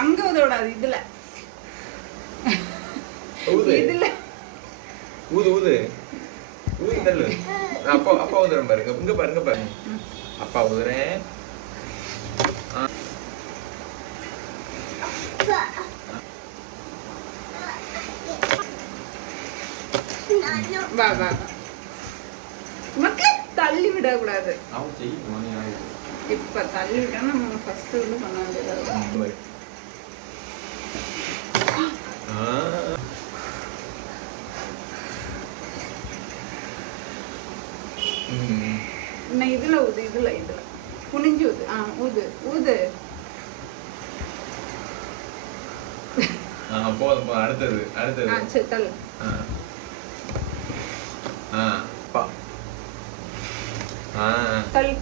அங்க உதவிடாது இதுல இதுல ஊது ஊது ஊது தள்ளு. அப்பா அப்பா ஊதுறேன் பாருங்க. இங்க பாருங்க பாருங்க. அப்பா ஊதுறேன். வா வா மக்களே தள்ளி விடக்கூடாது. இப்ப தள்ளி விட்டா நம்ம ஃபர்ஸ்ட் வந்து பண்ண வேண்டியது. இன்னும் இதுல ஊது இதுல இதுல குனிஞ்சு ஊது. ஊது ஊது. போதும் அடுத்தது அடுத்தது. சரி தள்ளு. தள்ளு.